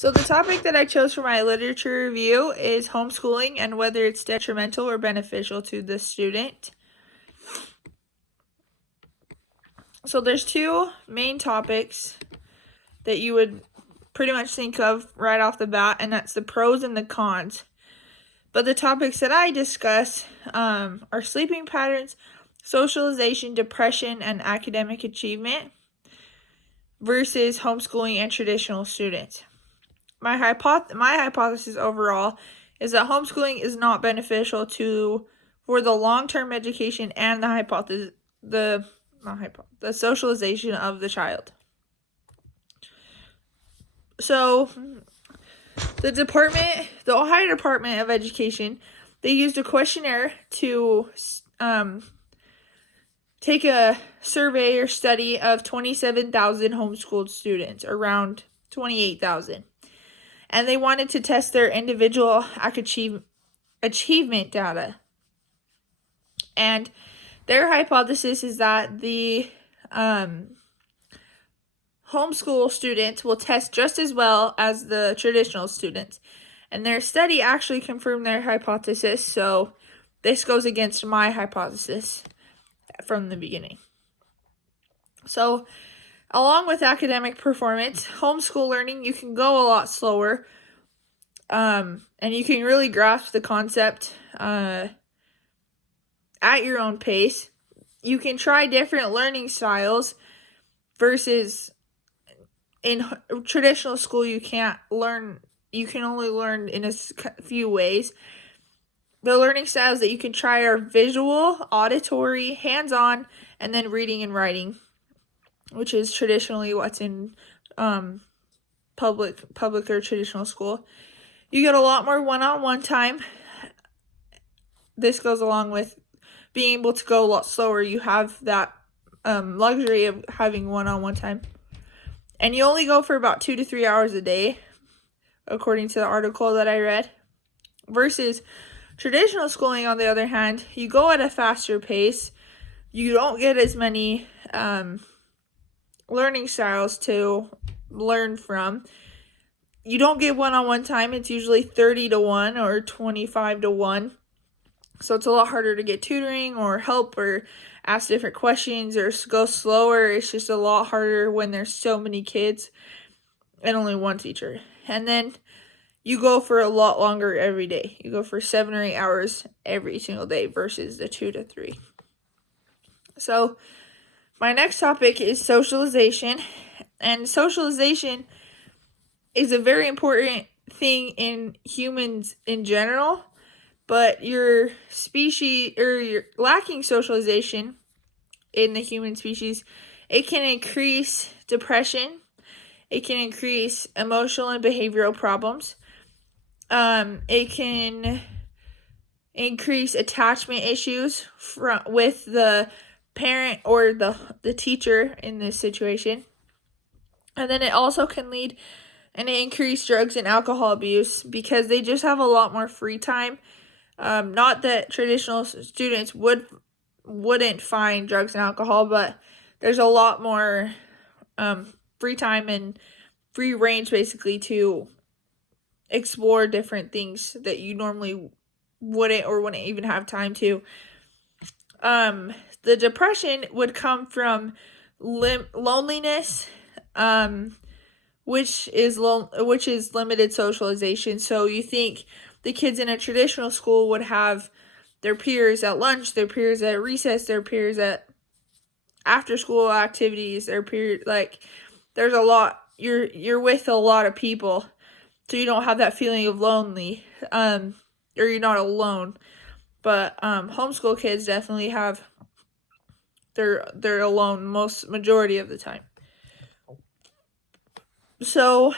So the topic that I chose for my literature review is homeschooling and whether it's detrimental or beneficial to the student. So there's two main topics that you would pretty much think of right off the bat, and that's the pros and the cons. But the topics that I discuss are sleeping patterns, socialization, depression, and academic achievement versus homeschooling and traditional students. My hypothesis overall is that homeschooling is not beneficial for the long-term education and the socialization of the child. So the Ohio Department of Education, they used a questionnaire to take a survey or study of 27,000 homeschooled students, around 28,000. And they wanted to test their individual achievement data. And their hypothesis is that the homeschool students will test just as well as the traditional students. And their study actually confirmed their hypothesis, so this goes against my hypothesis from the beginning. So, along with academic performance, homeschool learning, you can go a lot slower, and you can really grasp the concept at your own pace. You can try different learning styles versus in traditional school you can only learn in a few ways. The learning styles that you can try are visual, auditory, hands-on, and then reading and writing, which is traditionally what's in public or traditional school. You get a lot more one-on-one time. This goes along with being able to go a lot slower. You have that luxury of having one-on-one time. And you only go for about 2 to 3 hours a day, according to the article that I read. Versus traditional schooling, on the other hand, you go at a faster pace. You don't get as many learning styles to learn from. You don't get one-on-one time. It's usually 30-1 or 25-1. So it's a lot harder to get tutoring or help or ask different questions or go slower. It's just a lot harder when there's so many kids and only one teacher. And then you go for a lot longer every day. You go for 7 or 8 hours every single day versus the 2 to 3. So my next topic is socialization. And socialization is a very important thing in humans in general. But your species, or you're lacking socialization in the human species, it can increase depression. It can increase emotional and behavioral problems. It can increase attachment issues with the parent or the teacher in this situation. And then it also can lead and increase drugs and alcohol abuse because they just have a lot more free time. Not that traditional students wouldn't find drugs and alcohol, but there's a lot more free time and free range basically to explore different things that you normally wouldn't even have time to. The depression would come from loneliness, which is limited socialization. So you think the kids in a traditional school would have their peers at lunch, their peers at recess, their peers at after school activities, their peers, there's a lot, you're with a lot of people, so you don't have that feeling of lonely, or you're not alone. But homeschool kids definitely have, they're alone majority of the time. So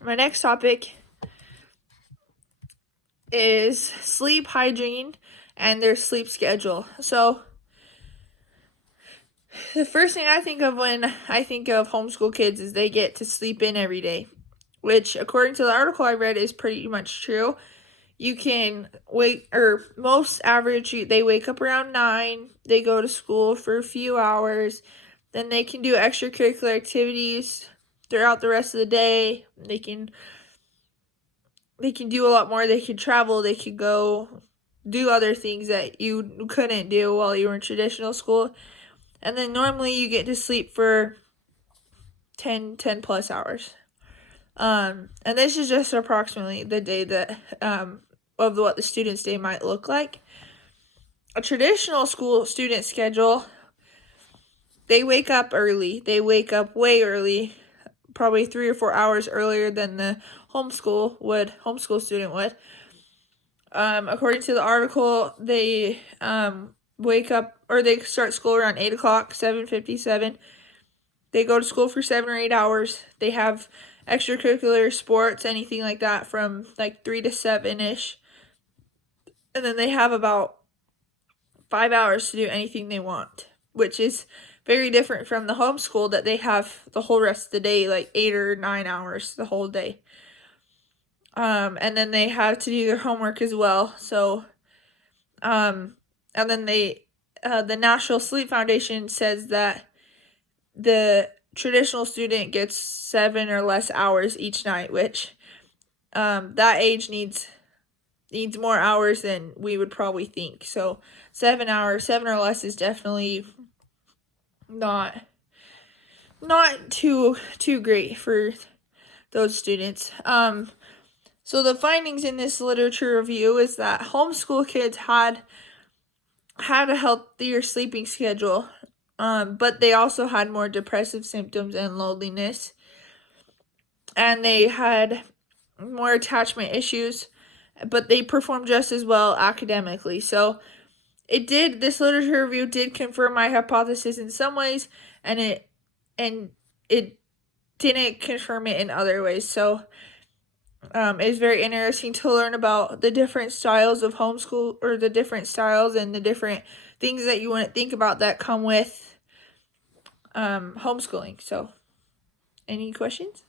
my next topic is sleep hygiene and their sleep schedule. So the first thing I think of when I think of homeschool kids is they get to sleep in every day, which according to the article I read is pretty much true. You can most average, they wake up around 9, they go to school for a few hours, then they can do extracurricular activities throughout the rest of the day. They can do a lot more. They can travel. They could go do other things that you couldn't do while you were in traditional school. And then normally you get to sleep for 10 plus hours. And this is just approximately the day that of what the student's day might look like. A traditional school student schedule, they wake up early. They wake up way early, probably 3 or 4 hours earlier than the homeschool student would. According to the article, they wake up, or they start school around 8 o'clock, 7:57. They go to school for 7 or 8 hours. They have extracurricular sports, anything like that, from like 3 to 7-ish. And then they have about 5 hours to do anything they want, which is very different from the homeschool that they have the whole rest of the day, like 8 or 9 hours the whole day. And then they have to do their homework as well. So, and then the National Sleep Foundation says that the traditional student gets 7 or less hours each night, which that age needs more hours than we would probably think. So 7 hours, 7 or less, is definitely not too great for those students. So the findings in this literature review is that homeschool kids had a healthier sleeping schedule, but they also had more depressive symptoms and loneliness, and they had more attachment issues, but they performed just as well academically. So this literature review did confirm my hypothesis in some ways, and it didn't confirm it in other ways. So it's very interesting to learn about the different styles of homeschool, or the different styles and the different things that you wouldn't think about that come with homeschooling. So, any questions?